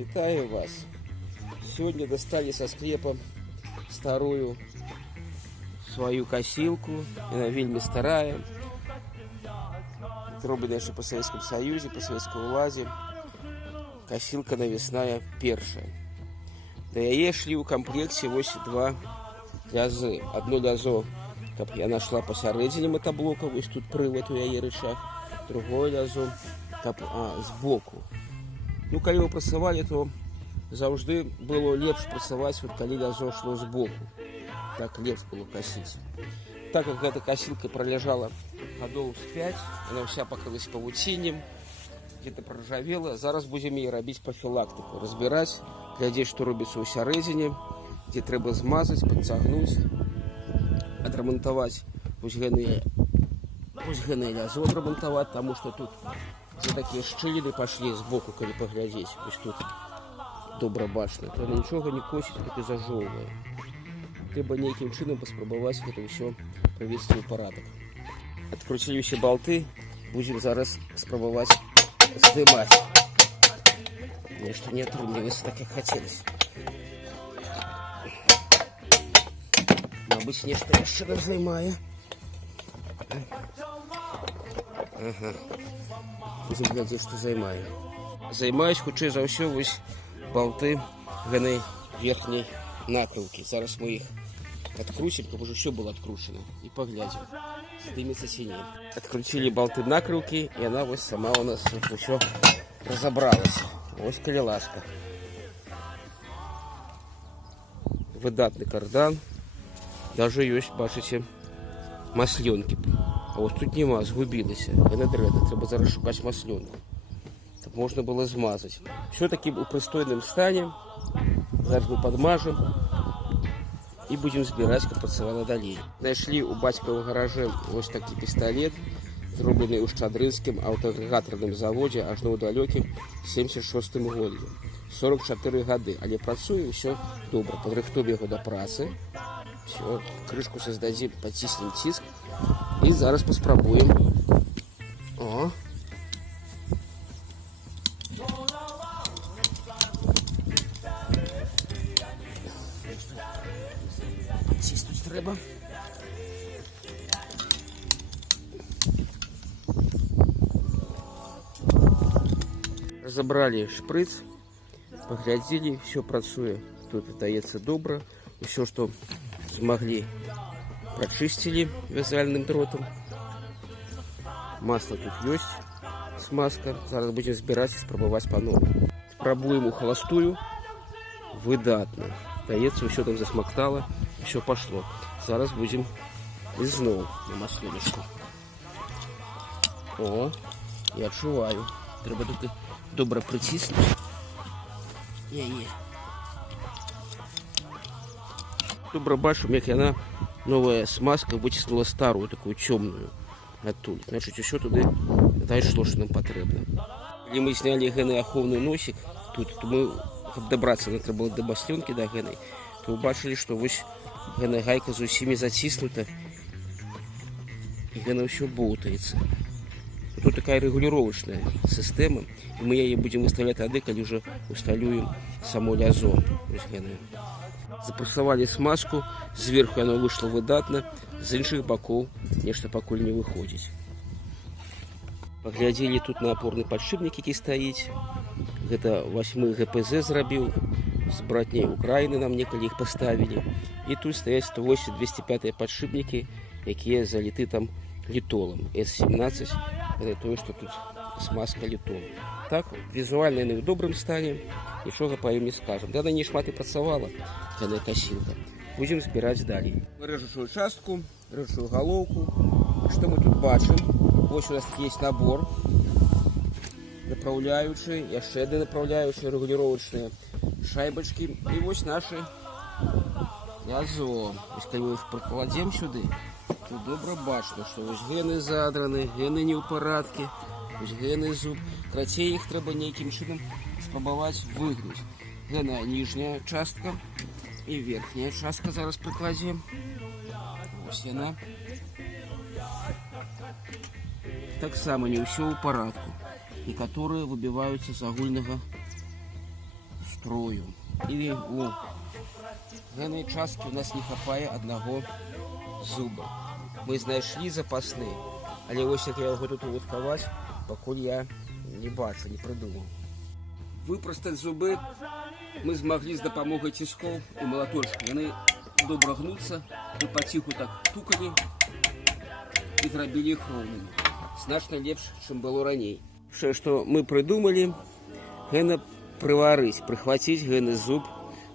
Витаю вас. Сегодня достали со склепа старую свою косилку. Она вельми старая. Роблена еще по Советскому Союзе, по советской уладзе. Косилка навесная першая. Да яе шли у комплекте вось два лязы. Одно лязо, каб я нашла посередине мотоблока, вось тут прывод у яе рычаг. Другое лязо, каб сбоку. Ну, калі вы працавалі, то заўжды было лепш працаваць, вот, калі лязо шло сбоку. Так лепш было косить. Так как эта косилка пролежала годов с 5, она вся покрылась павуціннем, где-то проржавела. Зараз будем ей робить профилактику, разбирать, глядеть, что робится у сярэдзіне, где треба змазать, подцягнуть, отремонтовать, пусть гэное лязо отремонтовать, потому что тут за такие шчыліны пошли сбоку, коли поглядеть, пусть тут добра бачно, то ничего не косить, это зажевывая. Треба неким чином паспрабаваць это все привести в порядок. Открутили все болты, будем зараз спробовать сдымать. Нечто не отрывается так, как хотелось. Мабуть, нечто еще раз займаю. Ага. Будем глядеть, что займаю. Займаюсь хутчэй за ўсё вось болты гэтай верхней накрылки. Зараз мы их открутим, чтобы уже все было откручено. И поглядим, сдымется синее. Открутили болты накрылки, и она вот сама у нас все разобралась. Вот коли ласка. Выдатный кардан. Даже есть, бачите, масленки. А вот тут нема, згубилась. Вона дреда, треба зараз шукать масленку. Так можно было смазать. Все таки в пристойном стане. Зараз мы подмажем и будем збираць, каб працавала далей. Нашли у бацька ў гараже вось такі пісталет, зроблены ў шчадрынскім аўтаагрэгатарным заводзе аж на ў далёкім 76 годзе. 44 гады, але працуе ўсё добра. Падрыхтуем яго да працы. Все, крышку создадзім, паціснем ціск і зараз паспрабуем. О! Ціснуць трэба. Разобрали шприц, поглядели, все працуе. Тут даецца добра. Все, что смогли, прочистили вязальным дротом. Масло тут есть, смазка. Зараз будем збираць и спробовать по-новому. Спробуем у холостую. Выдатно. Даецца, все там засмактало. Все пошло. Зараз будем ізноў на масленечку. О, я адчуваю. Треба тут добра прыціснуць. Добра бачым, як яна новая смазка выціснула старую, такую цёмную адтуль. Значит, усё туды дайшло, што нам патрэбна. Калі мы сняли гэны ахоўны носик, тут мы, каб дабрацца, нам трэба было да масленкі, да гэтай, то вы бачылі, што вось гэная гайка з усімі заціснута, і гэна ўсё боўтаецца. Тут такая регулировочная система, и мы яе будем выставлять тады, калі уже усталюем само лязо. Запрасавалі смазку, зверху оно вышло выдатна, з іншых боков нешта пакуль не выходзіць. Поглядели тут на опорный подшипник, які стаіць. Гэта 8 ГПЗ зрабіў, з братняй Украины нам некалі их поставили. И тут стоят 108-205 подшипники, якія залиты там литолом. С17, это то, что тут смазка литол. Так, визуально яны в добрым стане, нічога по ім не скажем. Да, она не шмат и працавала, яна косилка. Будем збираць далей. Режущую частку, режущую головку. Что мы тут бачим? Вот у нас есть набор. Направляющие, яшчэ одни направляющие, регулировочные шайбочки. И вот наши лязо. Если мы их прокладем сюда, то добра бачно, что вось гэны задраны, гэны не ў парадке, вось гэны зуб. Крацей их трэба нейкім чынам спрабаваць выгнуць. Гэна ніжняя частка и верхняя частка зараз прыкладзем. Вось яна. Таксама не ўсё ў парадку. Некаторыя выбіваюцца з агульнага строю. І у гэтай часткі у нас не хапае аднаго зуба. Мы знайшлі запасны, але вось як я яго тут уладкаваць, пакуль я не бачу, не прыдумаў. Выпрастаць зубы мы змаглі з дапамогай ціскоў і малаточка. Яны добра гнуцца, мы паціху так тукалі і зрабілі іх роўнымі. Значна лепш, чым было раней. Все, што мы прыдумалі, гэта прыварыць, прыхваціць гэны зуб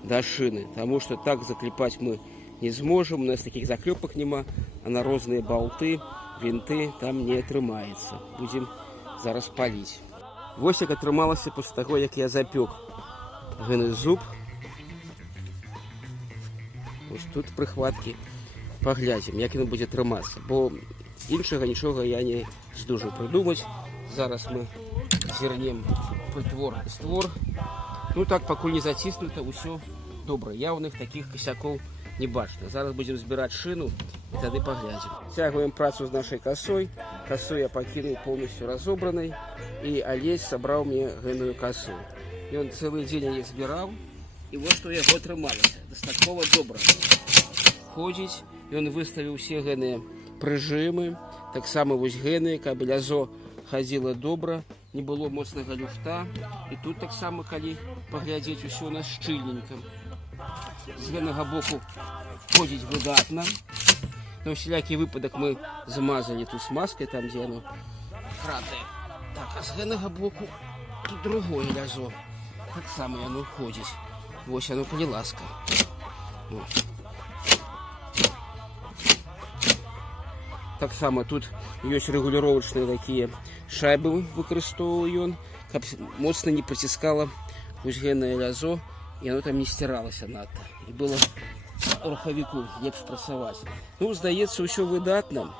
да шыны, таму што так заклепаць мы не зможам, у нас такіх заклёпак няма, а на розныя балты, вінты там не атрымаецца. Будзем зараз паліць. Вось як атрымалася пасля таго, як я запёк гэны зуб. Вось тут прыхваткі. Паглядзім, як ён будзе трымацца, бо іншага нічога я не здужу прыдумаць. Зараз мы зірнем прытвор і створ. Ну так, пакуль не заціснута, усё добра. Яўных такіх касякоў не бачна. Зараз будзем збіраць шыну і тады паглядзім. Цягваем працу з нашай касой. Касу я пакінуў поўнасцю разобранай, і Алесь сабраў мне гэную касу. Ён цэлы дзень яе збіраў, і вось што яго атрымалася. Дастаткова добра ходзіць. Ён выставіў усе гэныя прыжымы, таксама вось гэныя, каб лязо хадзіла добра, не было моцнага люфта. І тут таксама, калі паглядзець, усё у нас шчыльненька. З гэтага боку ходзіць выдатна. На ўсялякі выпадак мы змазалі тут смазкай, там дзе яно кратае. Так, а з гэтага боку тут другое лязо. Таксама яно ходзіць. Вось яно, калі ласка. Таксама тут ёсць рэгуліровачныя такія шайбы, выкарыстоўваў ён, каб моцна не прыціскала вось гэтае лязо, і яно там не сціралася надта. І было рухавіку лепш працаваць. Ну, здаецца, ўсё выдатна.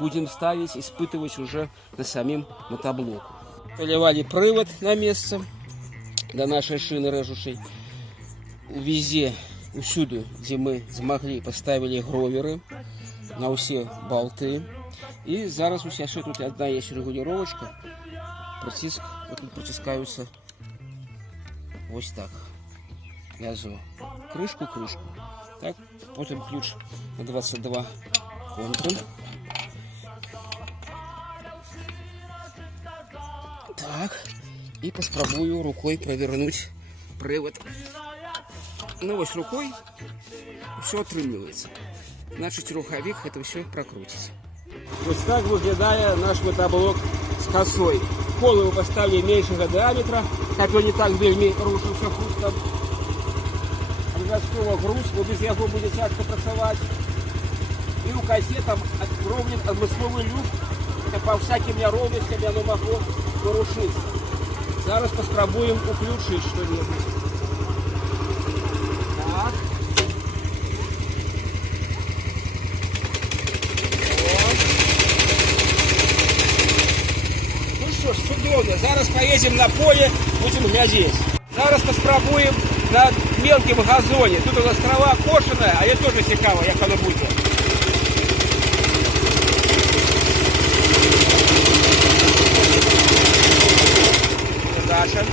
Будзем ставіць і спытываць уже на самім матаблоку. Палявалі прывад на месца да нашай шыны рэжучай. У візе, усюды, дзе мы змаглі, паставілі гроверы на ўсе балты. І зараз ось яшчэ тут адна ёсць рэгуліровачка. Прыціск, вот тут прыціскаюцца вось так. Лязо. Крышку. Так, потім ключ на 22 контур. Так, і паспрабую рукой правернуць прывод. Ну вось рукой ўсё атрымліваецца. Значыць, рухавік гэта ўсё пракруціць. Вось так выглядае наш матаблок з касой. Колы мы паставілі меншага дыаметра, каб ён не так вельмі рушыўся хустам. Абавязкова груз, бо без яго будзе цяжка працаваць. І ў касе там зроблены адмысловы люфт, каб па всякім няроўнасцям яно магло варушыцца. Зараз паспрабуем уключыць што-небудзь. Так. Ну що ж, цудоўна. Зараз поедем на поле, будем глядзець. Зараз паспрабуем на мелкім газоне. Тут у нас трава кошаная, але тоже цікава, як оно будзе. Задача.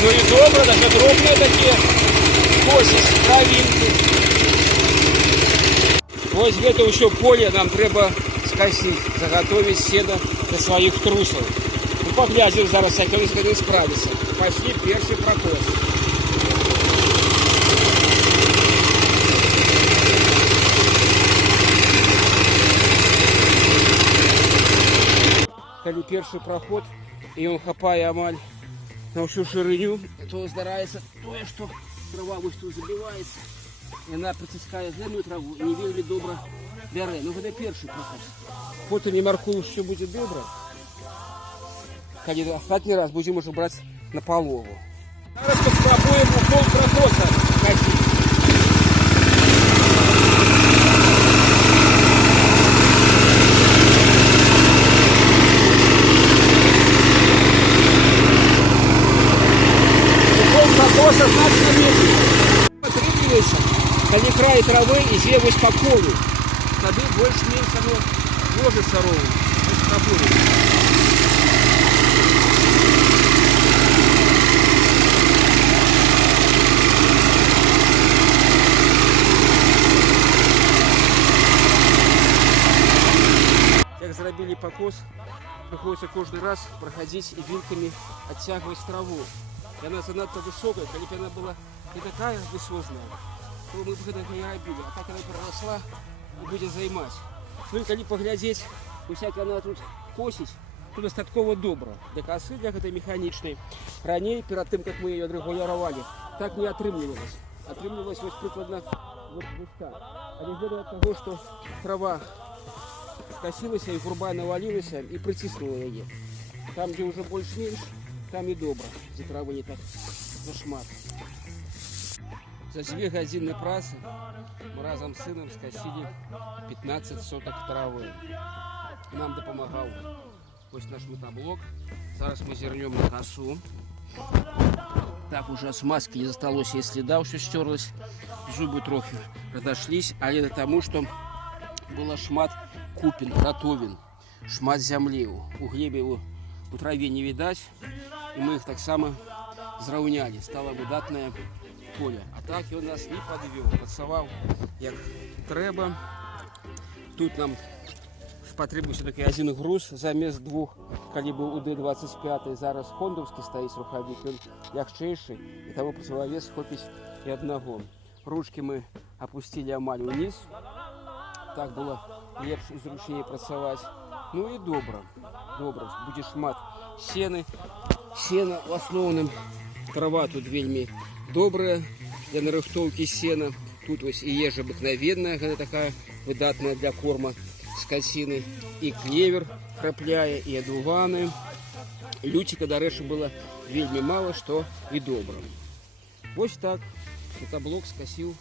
Ну і добре, даже дробные такие косіць, травинки. Вось гэта ўсё поле нам трэба скасіць, заготовіць сено для сваіх трусаў. Ну, паглядзім зараз, як ён з гэтым справіцца. Пашлі першы пракос. Калі першы праход, і ён хапае амаль на ўсю шырыню, то здараецца тое, што трава вось тут забіваецца. Яна прыціскае зеленую траву і не вельмі добра бярэ. Ну, гэта першы праход. Потым я маркую, што будзе добра. Калі астатні раз будзем ужо браць на палову. Зараз паспрабуем у пол пракоса касіць. Значна медленнее. Потребуется, калі хватае травы, ідзе вось па колу. Тады больш-менш оно ложыцца роўна. Вось травою. Як зрабілі пакос, прыходзіцца кожны раз праходить и вилками оттягивать траву. И она занадто высокая, коли бы она была не такая высотная, то мы бы гэта не робили. А так она проросла и будет займать. Ну и коли поглядеть, усяк она тут косить, то дастаткова добра. Для косы, для этой механичной, ранее, перед тем, как мы ее регулировали, так не отрымливалось. Отрымливалось вот прикладно вот так. А не от того, что трава скосилась и гурба навалилась и притиснула ее. Там, где уже больше-меньше, там и добро, где травы не так зашмат. За 2 гадзіны працы мы разом с сыном скосили 15 соток травы. Нам допомагал ось наш мотоблок. Зараз мы зернем на косу. Так уже смазки не засталось, и следа все стерлось. Зубы трохи разошлись, але на тому, что было шмат купин, ратовин, шмат земли. У глебе у траве не видать, и мы их так само зраўняли. Стало выдатное поле. А так он нас не подвел, працаваў як трэба. Тут нам спатрэбіўся такі один груз замест 2, калі быў УД-25, зараз хондовскі стаіць рухавік, ён лягчэйшы, і таму працававец хопіць і аднаго. Ручки мы опустили амаль униз, так было лепш і зручней працаваць. Ну і добра, будзе шмат сена в асноўным. Трава тут вельмі добрая для нарыхтоўкі сена. Тут вось і ежа абыкновенная, гэта такая выдатная для корма скоціны. І клевер крапляе, і адуваны. Люціка, дарэчы, было вельмі мало, што і добра. Вось так мотоблок скосил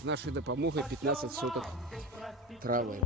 с нашей допомогой 15 соток травы.